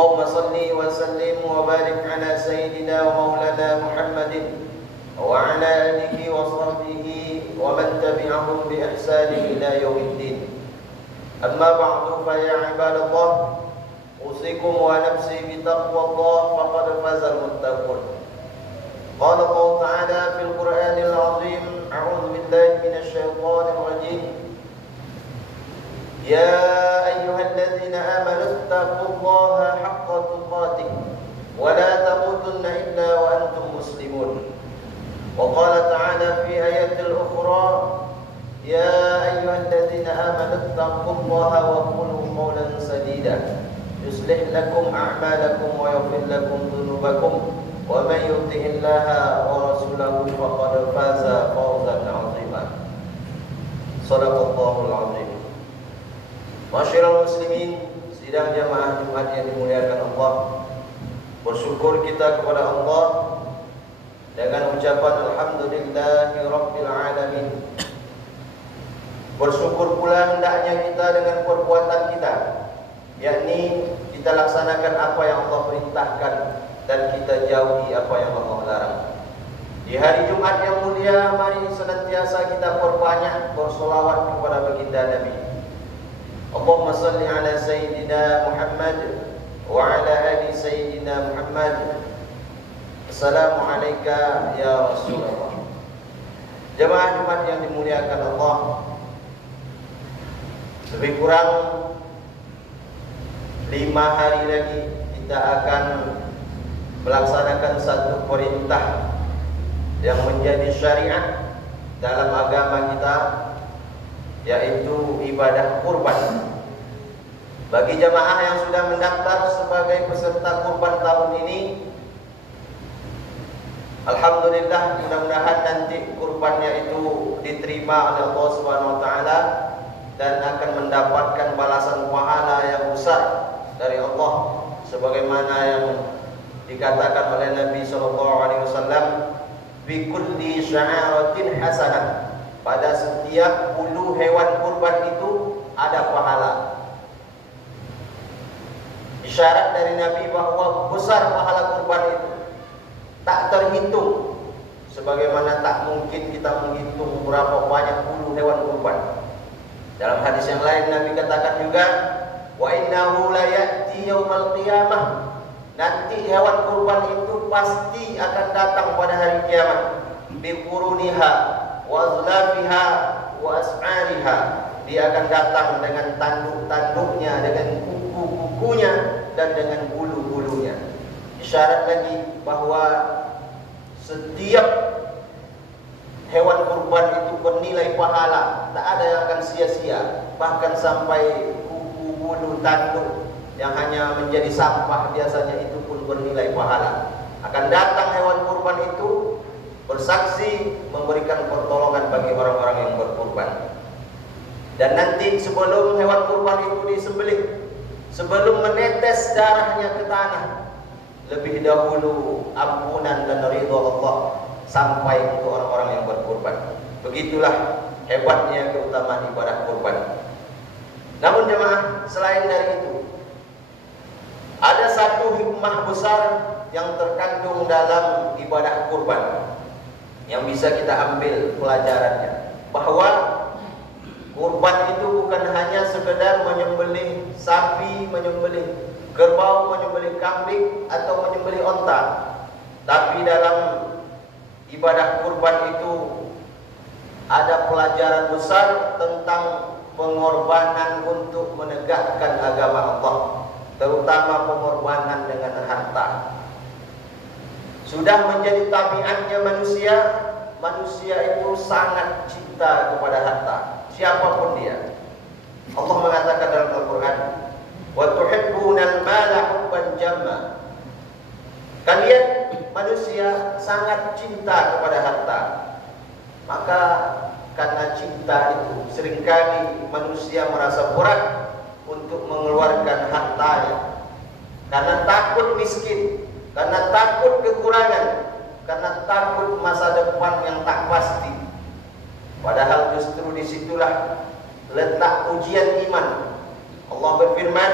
اللهم صل وسلم وبارك على سيدنا ومولانا محمد وعلى آله وصحبه ومن تبعهم بإحسان إلى يوم الدين. أما بعد فيا عباد الله أوصيكم ونفسي بتقوى الله فقد فاز المتقون. قال الله تعالى في القرآن العظيم: أعوذ بالله من الشيطان الرجيم. يا أيها الذين آمنوا اتقوا الله حق تقاته ولا تموتن إلا وأنتم مسلمون. وقال تعالى في آية أخرى: يا أيها الذين آمنوا اتقوا الله وقولوا قولا سديدا يصلح لكم أعمالكم ويغفر لكم ذنوبكم ومن يطع الله ورسوله فقد فاز فوزا عظيما. صدق الله العظيم. Masyiral muslimin, sidang jamaah Jumat yang dimuliakan Allah, bersyukur kita kepada Allah dengan ucapan alhamdulillahi rabbil alamin. Bersyukur pula hendaknya kita dengan perbuatan kita, yakni kita laksanakan apa yang Allah perintahkan dan kita jauhi apa yang Allah larang. Di hari Jumat yang mulia, mari senantiasa kita perbanyak bersolawat kepada baginda Nabi. Allahumma salli ala Sayyidina Muhammad wa ala ali Sayyidina Muhammad. Assalamualaikum ya Rasulullah. Jemaah Jumat yang dimuliakan Allah, lebih kurang 5 hari lagi kita akan melaksanakan satu perintah yang menjadi syariat dalam agama kita, yaitu ibadah kurban. Bagi jamaah yang sudah mendaftar sebagai peserta kurban tahun ini, alhamdulillah, mudah-mudahan nanti kurbannya itu diterima oleh Allah Subhanahu wa taala dan akan mendapatkan balasan pahala yang besar dari Allah, sebagaimana yang dikatakan oleh Nabi sallallahu alaihi wasallam, bi kulli sya'aratin hasanah. Pada setiap bulu hewan kurban itu ada pahala. Isyarat dari Nabi bahwa besar pahala kurban itu tak terhitung, sebagaimana tak mungkin kita menghitung berapa banyak bulu hewan kurban. Dalam hadis yang lain Nabi katakan juga, wa innahu la ya'ti yaumal qiyamah. Nanti hewan kurban itu pasti akan datang pada hari kiamat. Bi quruniha wa azlafiha wa as'ariha. Dia akan datang dengan tanduk-tanduknya, dengan kuku-kukunya dan dengan bulu-bulunya. Isyarat lagi bahwa setiap hewan kurban itu bernilai pahala, tak ada yang akan sia-sia. Bahkan sampai kuku, bulu, tanduk yang hanya menjadi sampah biasanya itu pun bernilai pahala. Akan datang hewan kurban itu bersaksi, memberikan pertolongan bagi orang-orang yang berkurban. Dan nanti sebelum hewan kurban itu disembelih, sebelum menetes darahnya ke tanah, lebih dahulu ampunan dan ridha Allah sampai untuk orang-orang yang berkurban. Begitulah hebatnya keutamaan ibadah kurban. Namun jemaah, selain dari itu, ada satu hikmah besar yang terkandung dalam ibadah kurban yang bisa kita ambil pelajarannya, bahwa kurban itu bukan hanya sekedar menyembelih sapi, menyembelih kerbau, menyembelih kambing atau menyembelih onta, tapi dalam ibadah kurban itu ada pelajaran besar tentang pengorbanan untuk menegakkan agama Allah, terutama pengorbanan dengan harta. Sudah menjadi tabiatnya manusia itu sangat cinta kepada harta, siapapun dia. Allah mengatakan dalam Al-Quran, wa tuhibbunal mala hubban jamma. Kalian manusia sangat cinta kepada harta. Maka karena cinta itu seringkali manusia merasa berat untuk mengeluarkan hartanya, karena takut miskin, karena takut kekurangan, karena takut masa depan yang tak pasti. Padahal justru disitulah letak ujian iman. Allah berfirman,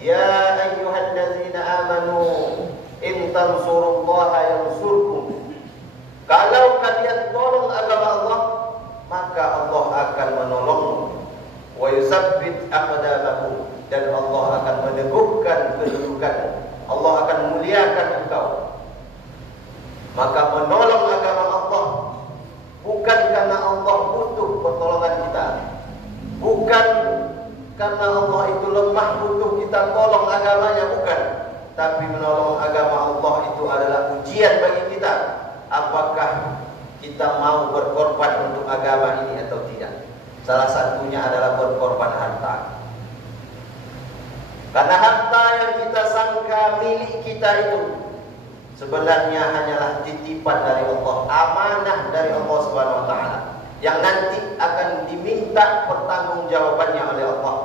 ya ayyuhallazina tansurullaha yansurkum. Kalau kalian tolong agama Allah, maka Allah akan menolongmu. Wa yusabbit aqdamakum, dan Allah akan meneguhkan kedudukanmu. Allah akan muliakan engkau. Maka menolong agama Allah bukan karena Allah butuh pertolongan kita, bukan karena Allah itu lemah butuh kita tolong agamanya, bukan. Tapi menolong agama Allah itu adalah ujian bagi kita. Apakah kita mau berkorban untuk agama ini atau tidak? Salah satunya adalah berkorban harta. Karena harta yang kita sangka milik kita itu sebenarnya hanyalah titipan dari Allah, amanah dari Allah Subhanahu wa taala, yang nanti akan diminta pertanggungjawabannya oleh Allah.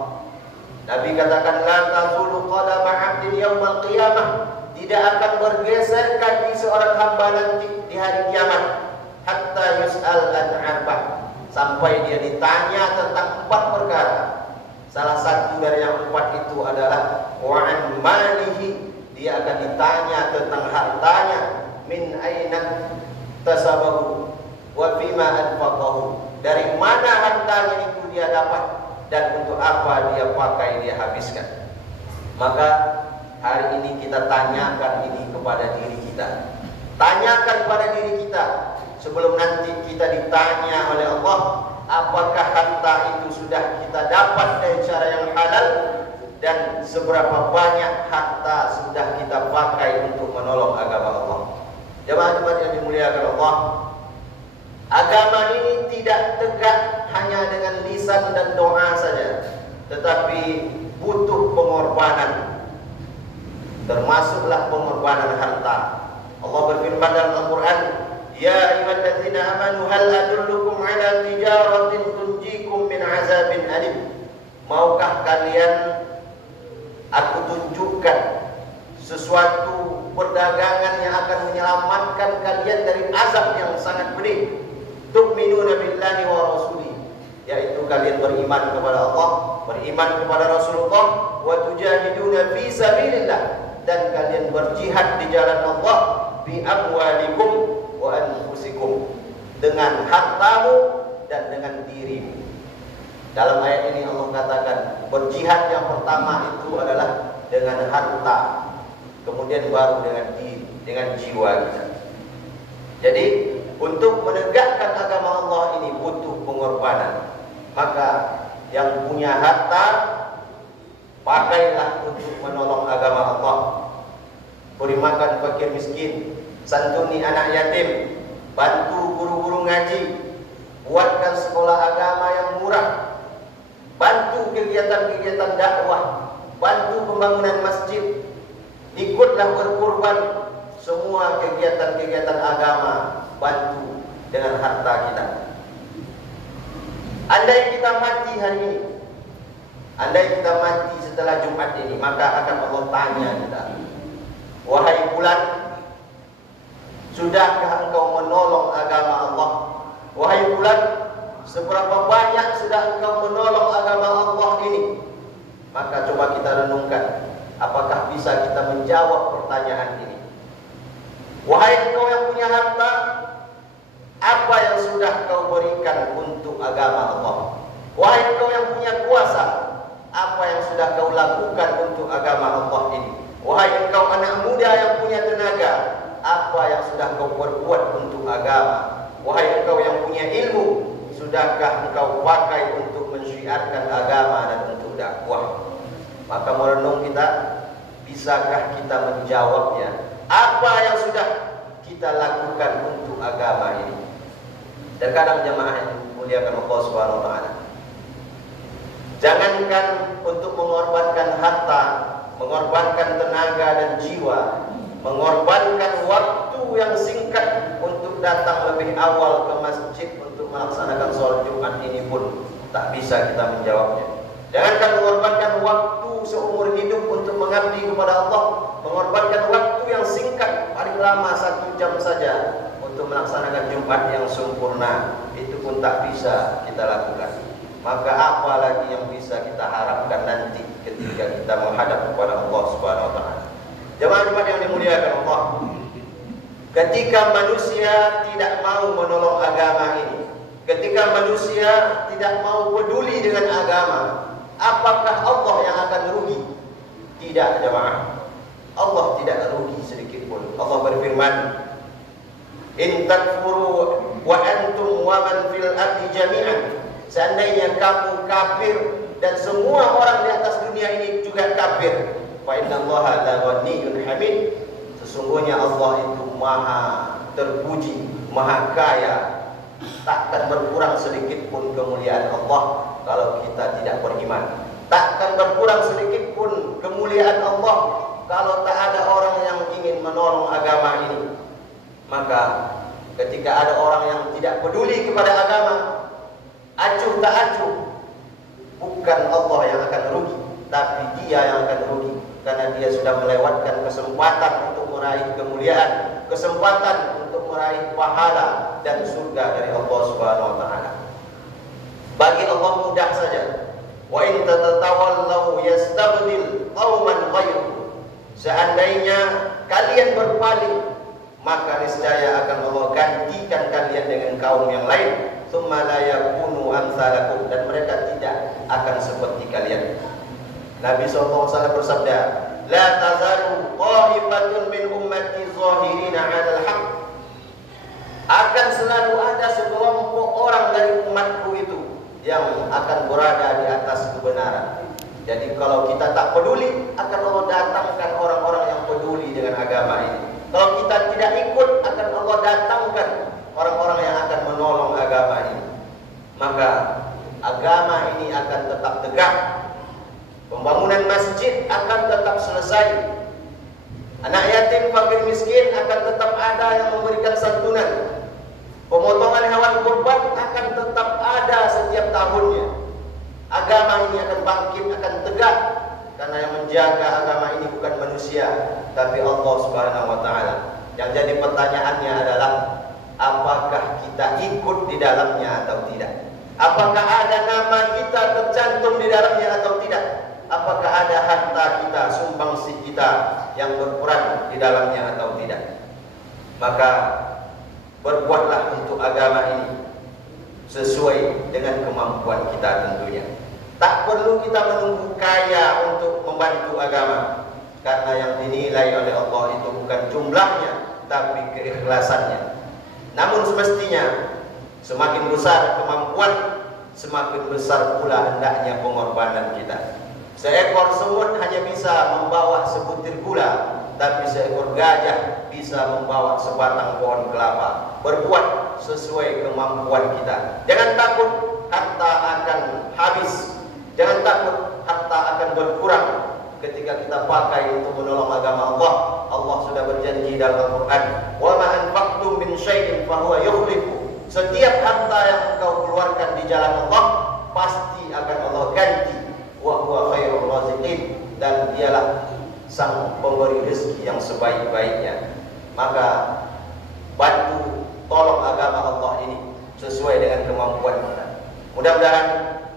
Nabi katakan, la tazulu qadama 'abdin yaumal qiyamah, tidak akan bergeser kaki seorang hamba nanti di hari kiamat, hatta yus'al an arba', sampai dia ditanya tentang 4 perkara. Salah satu dari yang 4 itu adalah wa an malihi, dia akan ditanya tentang hartanya, min aina tasabahu wa fima anfaqahu, dari mana hartanya itu dia dapat dan untuk apa dia pakai, dia habiskan. Maka hari ini kita tanyakan ini kepada diri kita. Tanyakan pada diri kita sebelum nanti kita ditanya oleh Allah, apakah harta itu sudah kita dapat dari cara yang halal, dan seberapa banyak harta sudah kita pakai untuk menolong agama Allah. Jemaah-jemaah yang dimuliakan Allah, agama ini tidak tegak hanya dengan lisan dan doa saja, tetapi butuh pengorbanan, termasuklah pengorbanan harta. Allah berfirman dalam Al-Quran, ya ayyuhalladzina amanu hal adullukum ala tijaratin tunjikum min azabin alim. Maukah kalian aku tunjukkan sesuatu perdagangan yang akan menyelamatkan kalian dari azab yang sangat pedih. Tu'minuna billahi wa rasuli, yaitu kalian beriman kepada Allah, beriman kepada Rasulullah, wa tujahiduna fi sabilillah, dan kalian berjihad di jalan Allah, bi amwalikum wa anfusikum, dengan hartamu dan dengan dirimu. Dalam ayat ini Allah katakan berjihad yang pertama itu adalah dengan harta, kemudian baru dengan diri, dengan jiwa kita. Jadi untuk menegakkan agama Allah ini butuh pengorbanan. Maka yang punya harta, pakailah untuk menolong agama Allah. Beri makan fakir miskin, santuni anak yatim, bantu guru-guru ngaji, buatkan sekolah agama yang murah, bantu kegiatan-kegiatan dakwah, bantu pembangunan masjid, ikutlah berkorban semua kegiatan-kegiatan agama, bantu dengan harta kita. Andai kita mati hari ini, andai kita mati setelah Jumat ini, maka akan Allah tanya kita, wahai bulan, sudahkah engkau menolong agama Allah? Wahai bulan, seberapa banyak sudah engkau menolong agama Allah ini? Maka coba kita renungkan, apakah bisa kita menjawab pertanyaan ini? Wahai engkau yang punya harta, apa yang sudah kau berikan untuk agama Allah? Wahai engkau yang punya kuasa, apa yang sudah kau lakukan untuk agama Allah ini? Wahai engkau anak muda yang punya tenaga, apa yang sudah kau perbuat untuk agama? Wahai engkau yang punya ilmu, sudahkah engkau pakai untuk mensyiarkan agama dan untuk dakwah? Maka merenung kita, bisakah kita menjawabnya? Apa yang sudah kita lakukan untuk agama ini? Terkadang jemaah yang dimuliakan Allah Subhanahu wa taala, jangankan untuk mengorbankan harta, mengorbankan tenaga dan jiwa, mengorbankan waktu yang singkat untuk datang lebih awal ke masjid untuk melaksanakan sholat Jumat ini pun tak bisa kita menjawabnya. Jangankan mengorbankan waktu seumur hidup untuk mengabdi kepada Allah, mengorbankan waktu yang singkat, paling lama 1 jam saja untuk melaksanakan Jumat yang sempurna, itu pun tak bisa kita lakukan. Maka apa lagi yang bisa kita harapkan nanti ketika kita menghadap kepada Allah Subhanahu wa taala? Jemaah-jemaah yang dimuliakan dimuliakan Allah, ketika manusia tidak mau menolong agama ini, ketika manusia tidak mau peduli dengan agama, apakah Allah yang akan rugi? Tidak, jemaah. Allah tidak rugi sedikit pun. Allah berfirman, in takfuru wa antum wa man fil ardi jami'an. Seandainya kamu kafir dan semua orang di atas dunia ini juga kafir, fa innallaha la ghaniyyun hamid. Sesungguhnya Allah itu maha terpuji, maha kaya. Takkan berkurang sedikit pun kemuliaan Allah kalau kita tidak beriman. Takkan berkurang sedikit pun kemuliaan Allah kalau tak ada orang yang ingin menolong agama ini. Maka ketika ada orang yang tidak peduli kepada agama, acuh tak acuh, bukan Allah yang akan rugi, tapi dia yang akan rugi, karena dia sudah melewatkan kesempatan untuk meraih kemuliaan, kesempatan untuk meraih pahala dan surga dari Allah Subhanahu wa taala. Bagi Allah mudah saja. Wa in tatawallau yastabdil qauman ghayrukum. Seandainya kalian berpaling, maka niscaya akan Allah gantikan kalian dengan kaum yang lain, tsumma la yakunu amsalakum, dan mereka tidak akan seperti kalian. Nabi SAW bersabda, la tazalu qa'ifatun min ummati zahirina 'alal haqq. Akan selalu ada sekelompok orang dari umatku itu yang akan berada di atas kebenaran. Jadi kalau kita tak peduli, akan Allah datangkan orang-orang yang peduli dengan agama ini. Kalau kita tidak ikut, akan Allah datangkan orang-orang yang akan menolong agama ini. Maka agama ini akan tetap tegak. Pembangunan masjid akan tetap selesai. Anak yatim, fakir miskin akan tetap ada yang memberikan santunan. Pemotongan hewan kurban akan tetap ada setiap tahunnya. Agama ini akan bangkit, akan tegak, karena yang menjaga agama ini bukan manusia, tapi Allah Subhanahu wa taala. Yang jadi pertanyaannya adalah, apakah kita ikut di dalamnya atau tidak? Apakah ada nama kita tercantum di dalamnya atau tidak? Apakah ada harta kita, sumbangsi kita yang berperan di dalamnya atau tidak? Maka berbuatlah untuk agama ini sesuai dengan kemampuan kita tentunya. Tak perlu kita menunggu kaya untuk membantu agama, karena yang dinilai oleh Allah itu bukan jumlahnya, tapi keikhlasannya. Namun semestinya semakin besar kemampuan, semakin besar pula hendaknya pengorbanan kita. Seekor semut hanya bisa membawa sebutir gula, tapi seekor gajah bisa membawa sebatang pohon kelapa. Berbuat sesuai kemampuan kita. Jangan takut harta akan habis. Jangan takut harta akan berkurang ketika kita pakai untuk menolong agama Allah. Allah sudah berjanji dalam Al-Quran, wa ma anfaqtum min syai'in fahuwa yukhlifu. Setiap harta yang engkau keluarkan di jalan Allah, pasti akan Allah ganti. Wa huwa khairur raziqin, dan dialah sang pemberi rezeki yang sebaik-baiknya. Maka bantu tolong agama Allah ini sesuai dengan kemampuan kita. Mudah-mudahan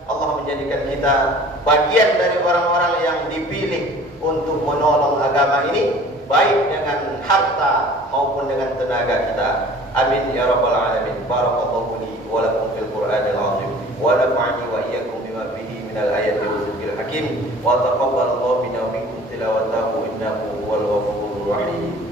Allah menjadikan kita bagian dari orang-orang yang dipilih untuk menolong agama ini, baik dengan harta maupun dengan tenaga kita. Amin ya rabbal alamin. Barakallahu li wa lakum fil Qur'anil azim wa nafa'ani wa iyyakum bima fihi minal ayati wa dzikril hakim wa taqabbalallahu minna wa minkum tilawatahu innahu huwal ghafurur rahim.